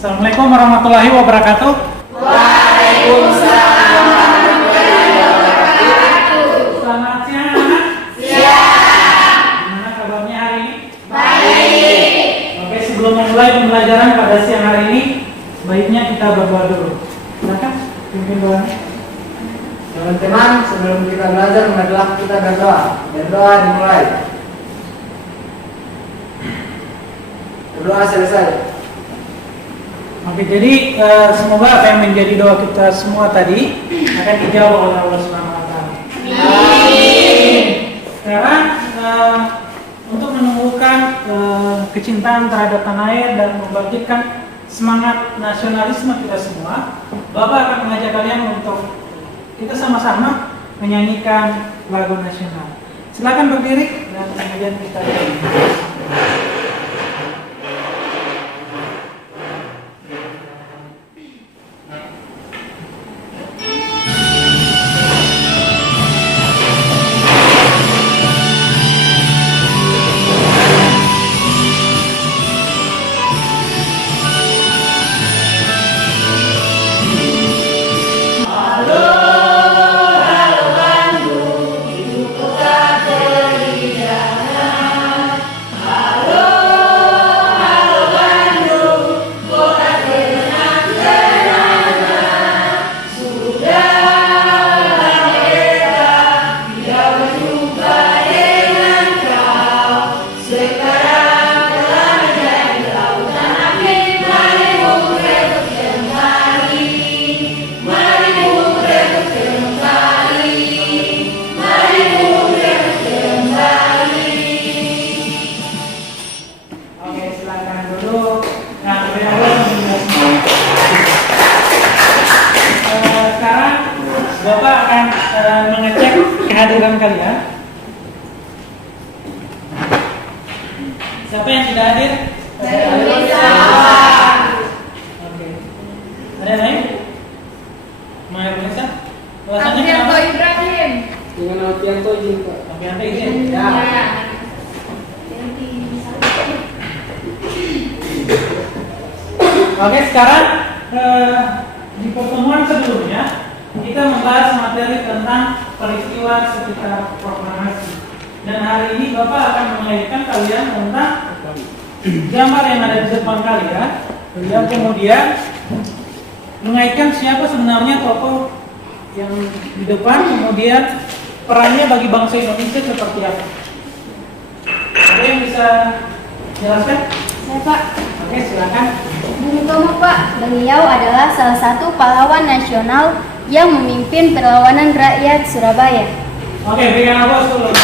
Assalamualaikum warahmatullahi wabarakatuh. Waalaikumsalam warahmatullahi wabarakatuh. Selamat siang anak. Siang. Gimana kabarnya hari ini? Baik. Oke, sebelum memulai pembelajaran pada siang hari ini, sebaiknya kita berdoa dulu. Silakan, pimpin doanya. Teman-teman, sebelum kita belajar, marilah kita berdoa. Berdoa dimulai. Berdoa selesai. Oke, jadi semoga apa yang menjadi doa kita semua tadi akan dijawab oleh Allah Subhanahu wa taala. Amin. Sekarang untuk menumbuhkan kecintaan terhadap tanah air dan membangkitkan semangat nasionalisme kita semua, Bapak akan mengajak kalian untuk kita sama-sama menyanyikan lagu nasional. Silakan berdiri dan kemudian kita nyanyi. Bapak akan mengecek kehadiran kalian. Siapa yang tidak hadir? Oke. Ada yang lain? Maya Vanessa? Alasannya kenapa? Ibrahim. Dengan Alfianto izin Pak. Alfianto izin? Ya. Oke, sekarang di pertemuan sebelumnya kita membahas materi tentang peristiwa sekitar proklamasi. Dan hari ini Bapak akan mengajarkan kalian tentang gambar yang ada di depan kalian, yang kemudian mengaitkan siapa sebenarnya tokoh yang di depan, kemudian perannya bagi bangsa Indonesia seperti apa. Ada yang bisa jelaskan? Saya Pak, Oke, silakan. Bung Tomo Pak, beliau adalah salah satu pahlawan nasional yang memimpin perlawanan rakyat Surabaya. Oke, berikan aplaus dulu.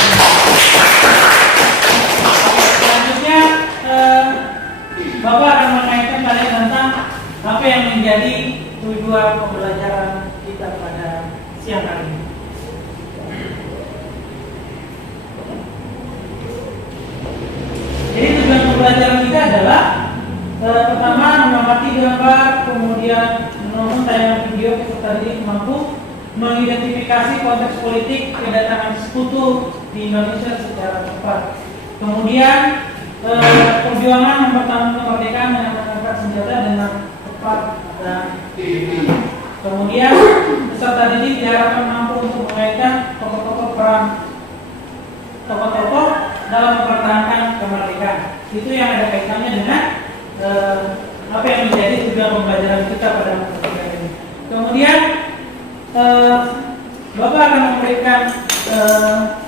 Selanjutnya, Bapak akan mengaitkan kalian tentang apa yang menjadi tujuan pembelajaran kita pada siang hari ini. Jadi tujuan pembelajaran kita adalah pertama mengamati gambar, kemudian menonton tayangan video serta tadi mampu mengidentifikasi konteks politik kedatangan sekutu di Indonesia secara tepat. Kemudian perjuangan mempertahankan kemerdekaan dengan mengangkat senjata dengan tepat dan kemudian peserta didik diharapkan mampu untuk mengaitkan tokoh-tokoh dalam mempertahankan kemerdekaan. Itu yang ada kaitannya dengan apa yang menjadi tujuan pembelajaran kita pada materi ini. Kemudian Bapak akan memberikan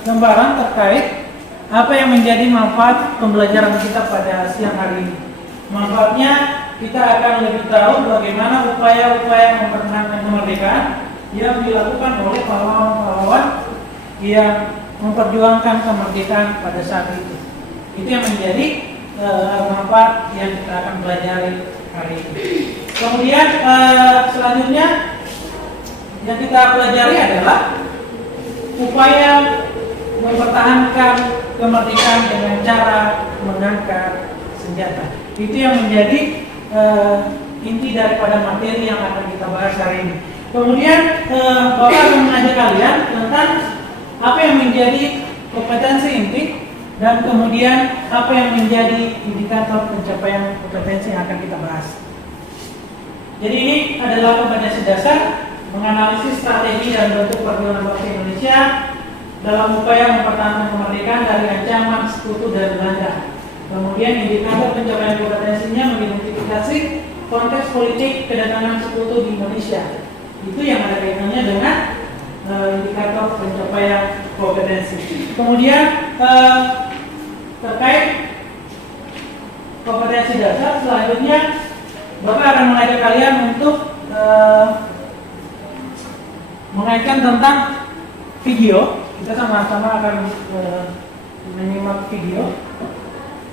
gambaran terkait apa yang menjadi manfaat pembelajaran kita pada siang hari ini. Manfaatnya kita akan lebih tahu bagaimana upaya-upaya mempertahankan kemerdekaan yang dilakukan oleh pahlawan-pahlawan yang memperjuangkan kemerdekaan pada saat itu. Itu yang menjadi manfaat yang kita akan pelajari hari ini. Kemudian selanjutnya yang kita pelajari adalah upaya mempertahankan kemerdekaan dengan cara mengangkat senjata. Itu yang menjadi inti daripada materi yang akan kita bahas hari ini. Kemudian Bapak akan mengajak kalian tentang apa yang menjadi kompetensi inti dan kemudian apa yang menjadi indikator pencapaian kompetensi yang akan kita bahas. Jadi ini adalah kompetensi dasar menganalisis strategi dan bentuk perjuangan bangsa Indonesia dalam upaya mempertahankan kemerdekaan dari ancaman sekutu dari Belanda. Kemudian indikator pencapaian kompetensinya mengidentifikasi konteks politik kedatangan sekutu di Indonesia. Itu yang ada kaitannya dengan indikator pencapaian kompetensi. Kemudian terkait kompetensi dasar, selanjutnya Bapak akan mengajak kalian untuk mengaitkan tentang video. Kita sama-sama akan menyimak video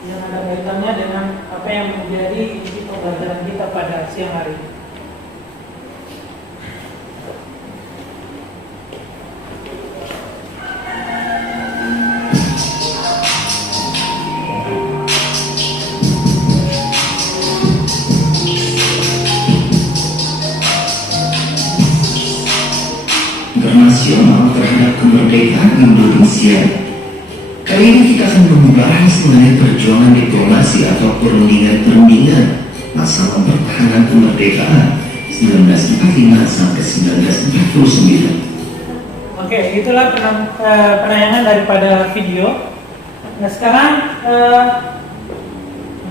yang ada kaitannya dengan apa yang menjadi isi pembelajaran kita pada siang hari ini. Internasional terhadap kemerdekaan Indonesia. Kali ini kita akan membahas mengenai perjuangan diplomasi atau perundingan masa pertahanan kemerdekaan 1945 sampai 1949. Oke, itulah penayangan daripada video. Nah sekarang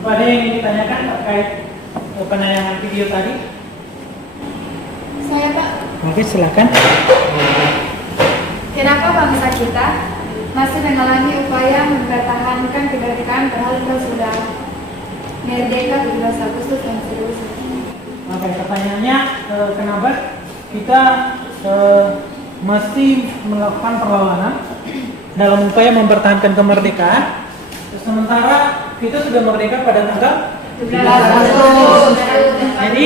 ada yang ingin ditanyakan terkait penayangan video tadi? Saya Pak, Oke, silakan. kenapa bangsa kita masih mengalami upaya mempertahankan kemerdekaan padahal kita sudah merdeka 17 Agustus dan seterusnya? Oke, pertanyaannya kenapa kita mesti melakukan perlawanan dalam upaya mempertahankan kemerdekaan, sementara kita sudah merdeka pada tanggal 17 Agustus. Jadi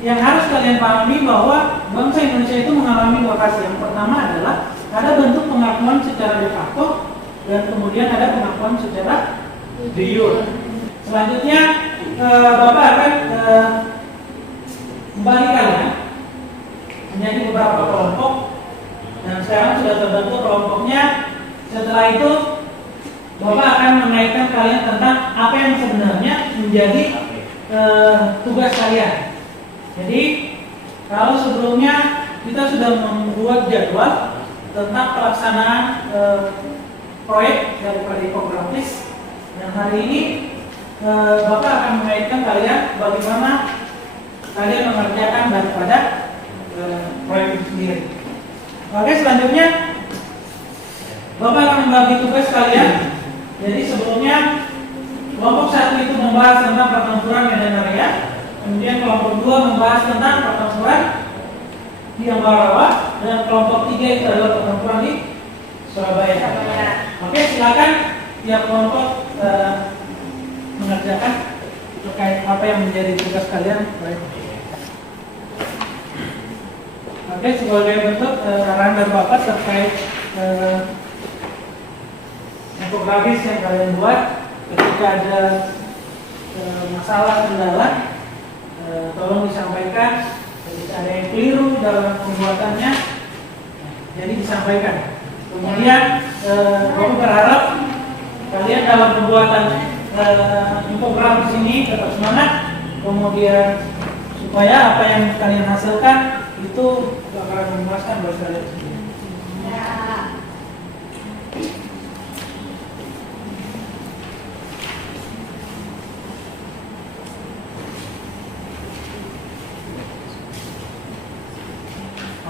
yang harus kalian pahami bahwa bangsa Indonesia itu mengalami dua fase. Yang pertama adalah ada bentuk pengakuan secara de facto dan kemudian ada pengakuan secara de jure. Selanjutnya Bapak akan kembali kalian menjadi beberapa kelompok dan sekarang sudah terbentuk kelompoknya. Setelah itu Bapak akan mengaitkan kalian tentang apa yang sebenarnya menjadi tugas kalian. Jadi kalau sebelumnya kita sudah membuat jadwal tentang pelaksanaan proyek daripada infografis, dan hari ini Bapak akan mengaitkan kalian bagaimana kalian mengerjakan daripada proyek itu sendiri. Oke, selanjutnya Bapak akan membagi tugas kalian. Jadi sebelumnya kelompok 1 itu membahas tentang pertempuran Medan Area. Kemudian kelompok 2 membahas tentang pertempuran di Ambarawa, dan kelompok 3 itu adalah pertempuran di Surabaya. Oke, silakan tiap kelompok mengerjakan terkait apa yang menjadi tugas kalian. Oke, sebagai bentuk arahan dari Bapak terkait infografis yang kalian buat, ketika ada masalah kendala, tolong disampaikan. Jika ada yang keliru dalam pembuatannya, jadi disampaikan. Kemudian Bapak berharap kalian dalam pembuatan infografis ini tetap semangat, kemudian supaya apa yang kalian hasilkan itu bakalan memuaskan buat kalian sendiri.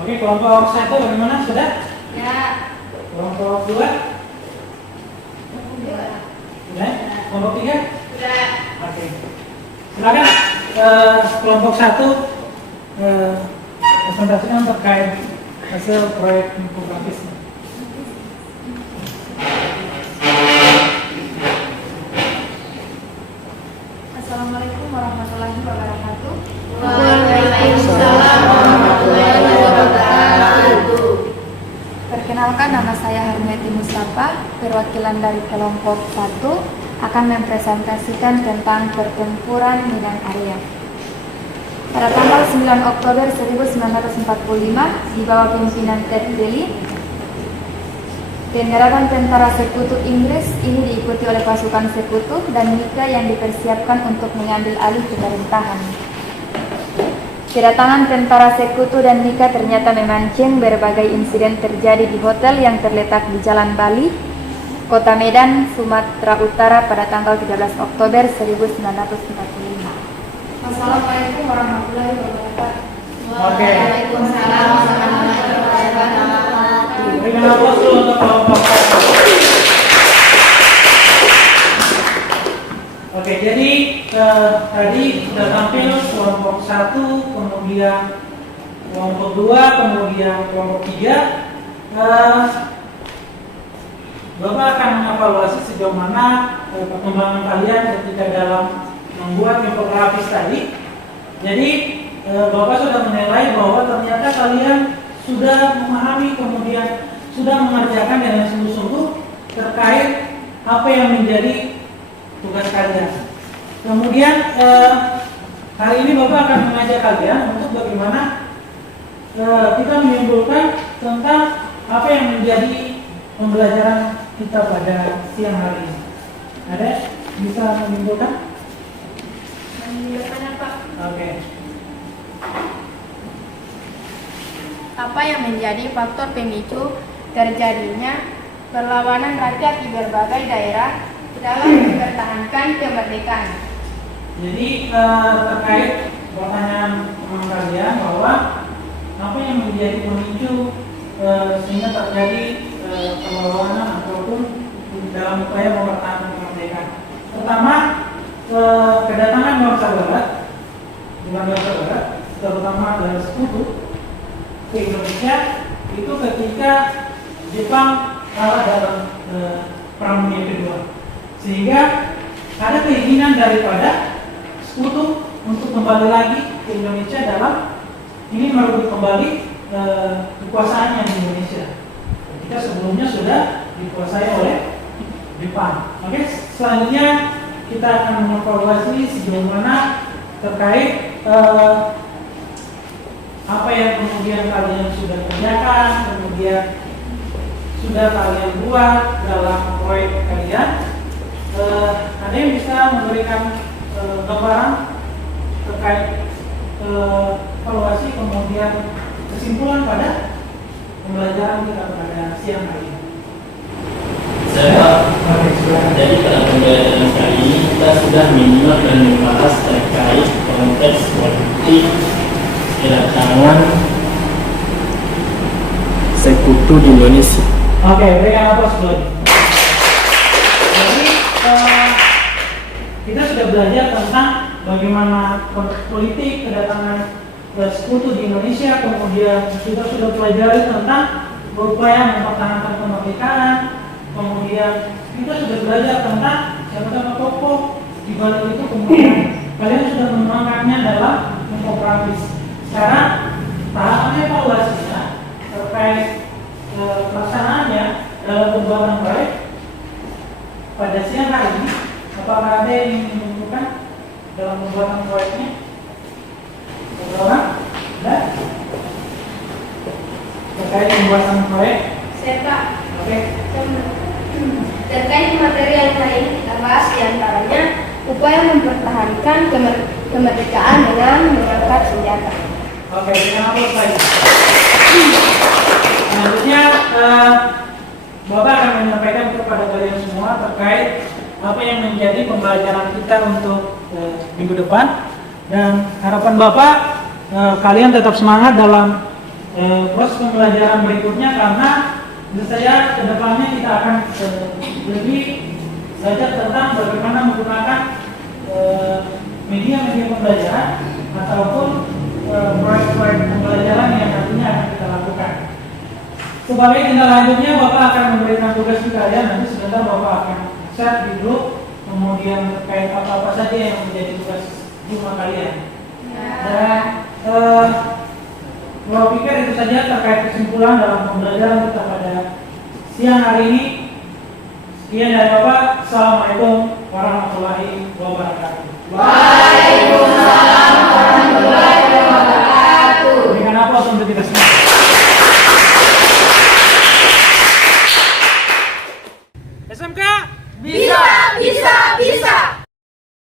Oke, kelompok 1 bagaimana? Sudah? Ya. Kelompok 2? Sudah? Kelompok 3? Sudah. Oke. Silakan kelompok 1 presentasikan terkait hasil proyek infografis. Assalamualaikum warahmatullahi wabarakatuh. Waalaikumsalam warahmatullahi wabarakatuh. Perkenalkan, nama saya Harmeti Mustafa, perwakilan dari kelompok 1 akan mempresentasikan tentang pertempuran Medan Area. Pada tanggal 9 Oktober 1945, di bawah pimpinan Ted Daly, penggerakan tentara sekutu Inggris ini diikuti oleh pasukan sekutu dan mitra yang dipersiapkan untuk mengambil alih pemerintahan. Kedatangan tentara sekutu dan Nika ternyata memancing berbagai insiden terjadi di hotel yang terletak di Jalan Bali, Kota Medan, Sumatera Utara pada tanggal 13 Oktober 1945. Wassalamualaikum warahmatullahi wabarakatuh. Oke. Waalaikumsalam warahmatullahi wabarakatuh. Berikan aplaus dulu untuk kelompok. Oke, jadi tadi sudah tampil kelompok 1, kemudian kelompok 2, kemudian kelompok 3. Bapak akan mengevaluasi sejauh mana perkembangan kalian ketika dalam membuat infografis tadi. Jadi Bapak sudah menilai bahwa ternyata kalian sudah memahami, kemudian sudah mengerjakan dengan sungguh-sungguh terkait apa yang menjadi tugas kalian. Kemudian hari ini Bapak akan mengajak kalian untuk bagaimana kita menyimpulkan tentang apa yang menjadi pembelajaran kita pada siang hari ini. Ada bisa menyimpulkan? Menyimpulkan apa? Oke. Apa yang menjadi faktor pemicu terjadinya perlawanan rakyat di berbagai daerah dalam mempertahankan kemerdekaan? Jadi terkait pertanyaan teman kalian bahwa apa yang menjadi pemicu sehingga terjadi perlawanan ataupun dalam upaya mempertahankan kemerdekaan. Pertama, kedatangan bangsa Barat, bukan bangsa Barat, terutama dari sekutu ke Indonesia itu ketika Jepang kalah dalam Perang Dunia Kedua, sehingga ada keinginan daripada sekutu untuk kembali lagi ke Indonesia dalam ini merebut kembali kekuasaannya di Indonesia ketika sebelumnya sudah dikuasai oleh Jepang. Oke, selanjutnya kita akan mengevaluasi sejauh mana terkait apa yang kemudian kalian sudah kerjakan, kemudian sudah kalian buat dalam proyek kalian. Ada yang bisa memberikan gambaran terkait evaluasi kemudian kesimpulan pada pembelajaran kita pada siang hari ini? Jadi pada pembelajaran kali ini kita sudah menyimak dan membahas terkait konteks politik kedatangan sekutu di Indonesia. Oke, berikan aplaus dulu. Jadi kita sudah belajar tentang bagaimana konteks politik kedatangan sekutu di Indonesia, kemudian kita sudah pelajari tentang berupaya mempertahankan kemerdekaan, kemudian kita sudah belajar tentang siapa-siapa tokoh di balik itu, kemudian kalian sudah menuangkannya dalam infografis. Sekarang tahap evaluasinya terkait pelaksanaannya dalam pembuatan proyek pada siang hari ini, apakah ada yang ingin menunjukkan dalam pembuatan proyeknya? Orang? Ada? Terkait pembuatan proyek? Serta Oke. terkait materi yang lain kita bahas diantaranya upaya mempertahankan kemerdekaan dengan mengangkat senjata. Oke, dengan apa lagi? Selanjutnya, Bapak akan menyampaikan kepada kalian semua terkait apa yang menjadi pembelajaran kita untuk minggu depan, dan harapan Bapak kalian tetap semangat dalam proses pembelajaran berikutnya, karena saya kedepannya kita akan lebih belajar tentang bagaimana menggunakan media-media pembelajaran ataupun proyek-proyek pembelajaran yang nantinya akan kita lakukan. Sebagai tindak lanjutnya, Bapak akan memberikan tugas ke kalian. Nanti sebentar Bapak akan share di grup, kemudian terkait apa-apa saja yang menjadi tugas di rumah kalian. Dan saya pikir itu saja terkait kesimpulan dalam pembelajaran kita pada siang hari ini. Sekian dari Bapak. Assalamualaikum warahmatullahi wabarakatuh.